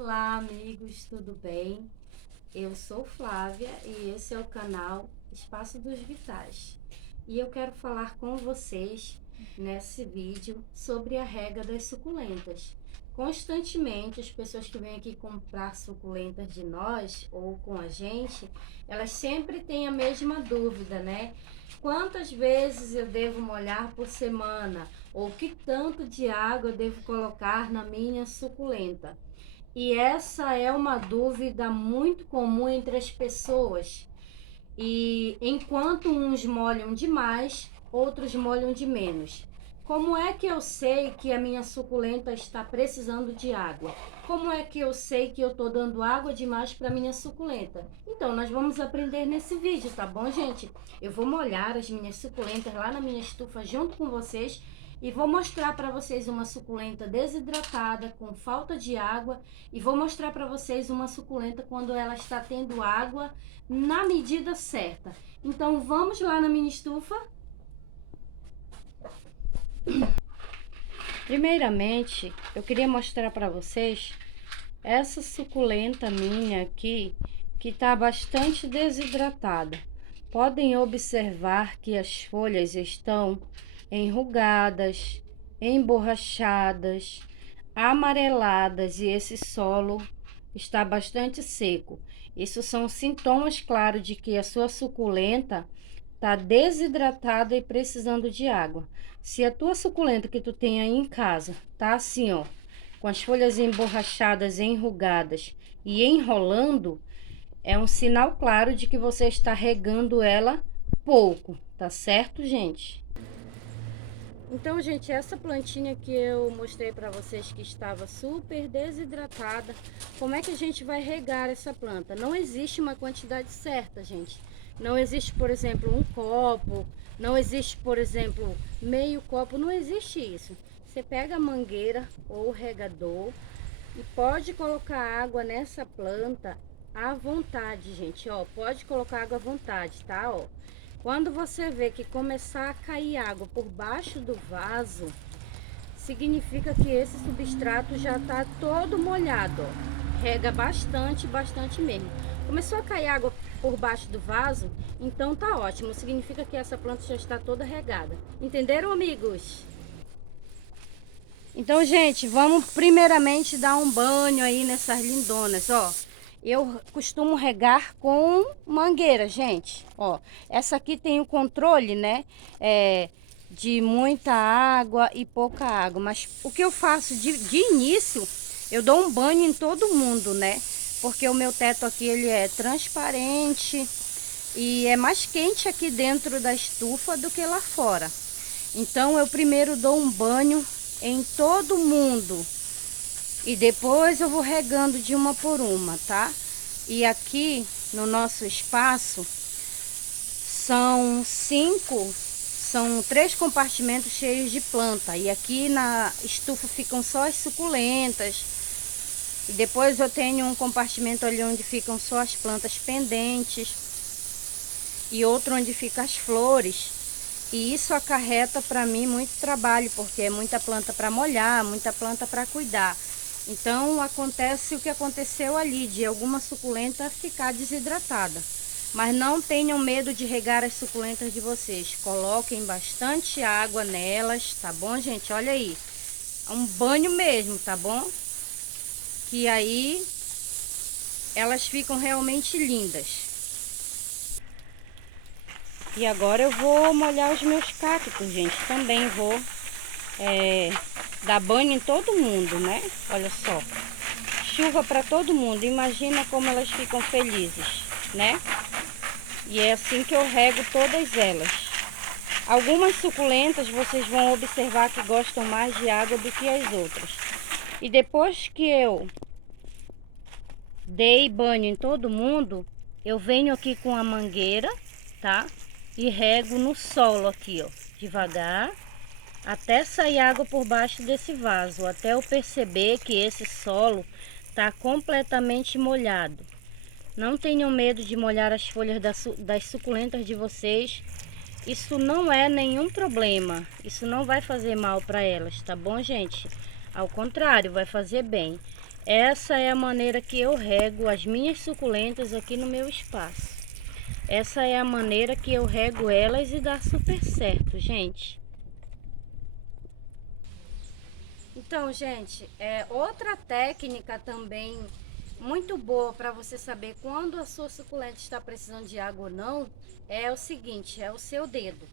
Olá, amigos, tudo bem? Eu sou Flávia e esse é o canal Espaço dos Vitais. E eu quero falar com vocês nesse vídeo sobre a rega das suculentas. Constantemente, as pessoas que vêm aqui comprar suculentas de nós ou com a gente, elas sempre têm a mesma dúvida, né? Quantas vezes eu devo molhar por semana? Ou que tanto de água eu devo colocar na minha suculenta? E essa é uma dúvida muito comum entre as pessoas. E enquanto uns molham demais, outros molham de menos. Como é que eu sei que a minha suculenta está precisando de água? Como é que eu sei que eu estou dando água demais para minha suculenta? Então, nós vamos aprender nesse vídeo, tá bom, gente? Eu vou molhar as minhas suculentas lá na minha estufa junto com vocês e vou mostrar para vocês uma suculenta desidratada, com falta de água, e vou mostrar para vocês uma suculenta quando ela está tendo água na medida certa. Então vamos lá na minha estufa. Primeiramente, eu queria mostrar para vocês essa suculenta minha aqui, que está bastante desidratada. Podem observar que as folhas estão enrugadas, emborrachadas, amareladas e esse solo está bastante seco. Isso são sintomas claros de que a sua suculenta está desidratada e precisando de água. Se a tua suculenta que tu tem aí em casa tá assim, ó, com as folhas emborrachadas, enrugadas e enrolando, é um sinal claro de que você está regando ela pouco, tá certo, gente? Então, gente, essa plantinha que eu mostrei para vocês que estava super desidratada, como é que a gente vai regar essa planta? Não existe uma quantidade certa, gente. Não existe, por exemplo, um copo, não existe, por exemplo, meio copo, não existe isso. Você pega a mangueira ou o regador e pode colocar água nessa planta à vontade, gente, ó. Pode colocar água à vontade, tá, ó. Quando você vê que começar a cair água por baixo do vaso, significa que esse substrato já tá todo molhado, ó. Rega bastante, bastante mesmo. Começou a cair água por baixo do vaso, então tá ótimo. Significa que essa planta já está toda regada. Entenderam, amigos? Então, gente, vamos primeiramente dar um banho aí nessas lindonas, ó. Eu costumo regar com mangueira, gente. Ó, essa aqui tem o controle, né? De muita água e pouca água. Mas o que eu faço de início, eu dou um banho em todo mundo, né? Porque o meu teto aqui, ele é transparente e é mais quente aqui dentro da estufa do que lá fora. Então, eu primeiro dou um banho em todo mundo. E depois eu vou regando de uma por uma, tá? E aqui no nosso espaço são 3 compartimentos cheios de planta. E aqui na estufa ficam só as suculentas. E depois eu tenho um compartimento ali onde ficam só as plantas pendentes. E outro onde ficam as flores. E isso acarreta para mim muito trabalho, porque é muita planta para molhar, muita planta para cuidar. Então acontece o que aconteceu ali, de alguma suculenta ficar desidratada. Mas não tenham medo de regar as suculentas de vocês. Coloquem bastante água nelas, tá bom, gente? Olha aí, é um banho mesmo, tá bom? Que aí elas ficam realmente lindas. E agora eu vou molhar os meus cactos, gente. Também vou dar banho em todo mundo, né? Olha só. Chuva para todo mundo. Imagina como elas ficam felizes, né? E é assim que eu rego todas elas. Algumas suculentas vocês vão observar que gostam mais de água do que as outras. E depois que eu dei banho em todo mundo, eu venho aqui com a mangueira, tá? E rego no solo aqui, ó, devagar, até sair água por baixo desse vaso, até eu perceber que esse solo tá completamente molhado. Não tenham medo de molhar as folhas das suculentas de vocês. Isso não é nenhum problema. Isso não vai fazer mal para elas, tá bom, gente? Ao contrário, vai fazer bem. Essa é a maneira que eu rego as minhas suculentas aqui no meu espaço. Essa é a maneira que eu rego elas e dá super certo, gente. Então, gente, outra técnica também muito boa para você saber quando a sua suculenta está precisando de água ou não, é o seguinte, é o seu dedo,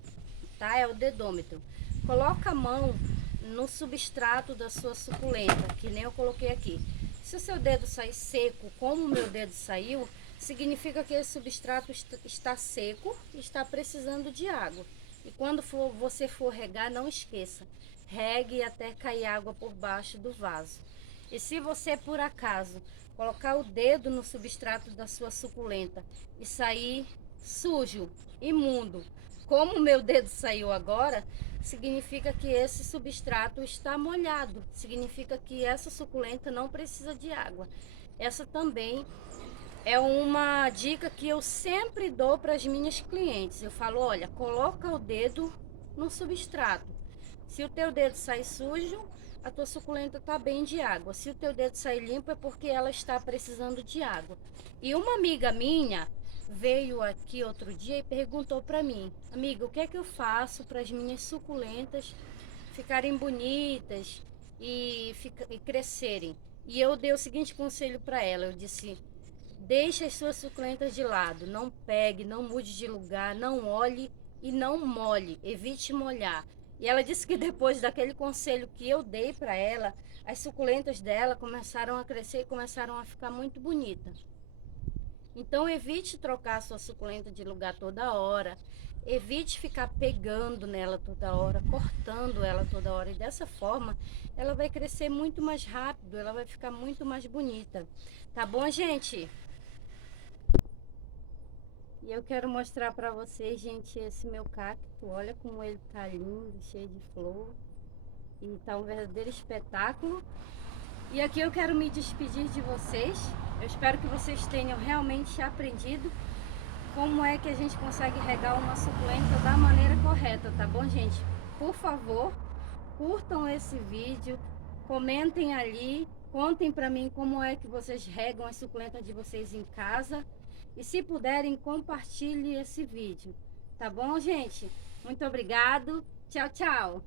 tá? É o dedômetro. Coloca a mão no substrato da sua suculenta, que nem eu coloquei aqui. Se o seu dedo sair seco, como o meu dedo saiu, significa que esse substrato está seco e está precisando de água. E quando você for regar, não esqueça, regue até cair água por baixo do vaso. E se você, por acaso, colocar o dedo no substrato da sua suculenta e sair sujo, imundo, como o meu dedo saiu agora, significa que esse substrato está molhado, significa que essa suculenta não precisa de água. Essa também é uma dica que eu sempre dou para as minhas clientes. Eu falo, olha, coloca o dedo no substrato. Se o teu dedo sair sujo, a tua suculenta está bem de água. Se o teu dedo sair limpo, é porque ela está precisando de água. E uma amiga minha veio aqui outro dia e perguntou para mim, amiga, o que é que eu faço para as minhas suculentas ficarem bonitas e crescerem? E eu dei o seguinte conselho para ela, eu disse, deixe as suas suculentas de lado, não pegue, não mude de lugar, não olhe e não molhe, evite molhar. E ela disse que depois daquele conselho que eu dei para ela, as suculentas dela começaram a crescer e começaram a ficar muito bonitas. Então evite trocar a sua suculenta de lugar toda hora, evite ficar pegando nela toda hora, cortando ela toda hora. E dessa forma ela vai crescer muito mais rápido, ela vai ficar muito mais bonita. Tá bom, gente? E eu quero mostrar para vocês, gente, esse meu cacto. Olha como ele tá lindo, cheio de flor. E tá um verdadeiro espetáculo. E aqui eu quero me despedir de vocês. Eu espero que vocês tenham realmente aprendido como é que a gente consegue regar uma suculenta da maneira correta, tá bom, gente? Por favor, curtam esse vídeo, comentem ali, contem para mim como é que vocês regam as suculentas de vocês em casa. E se puderem, compartilhe esse vídeo. Tá bom, gente? Muito obrigado. Tchau, tchau.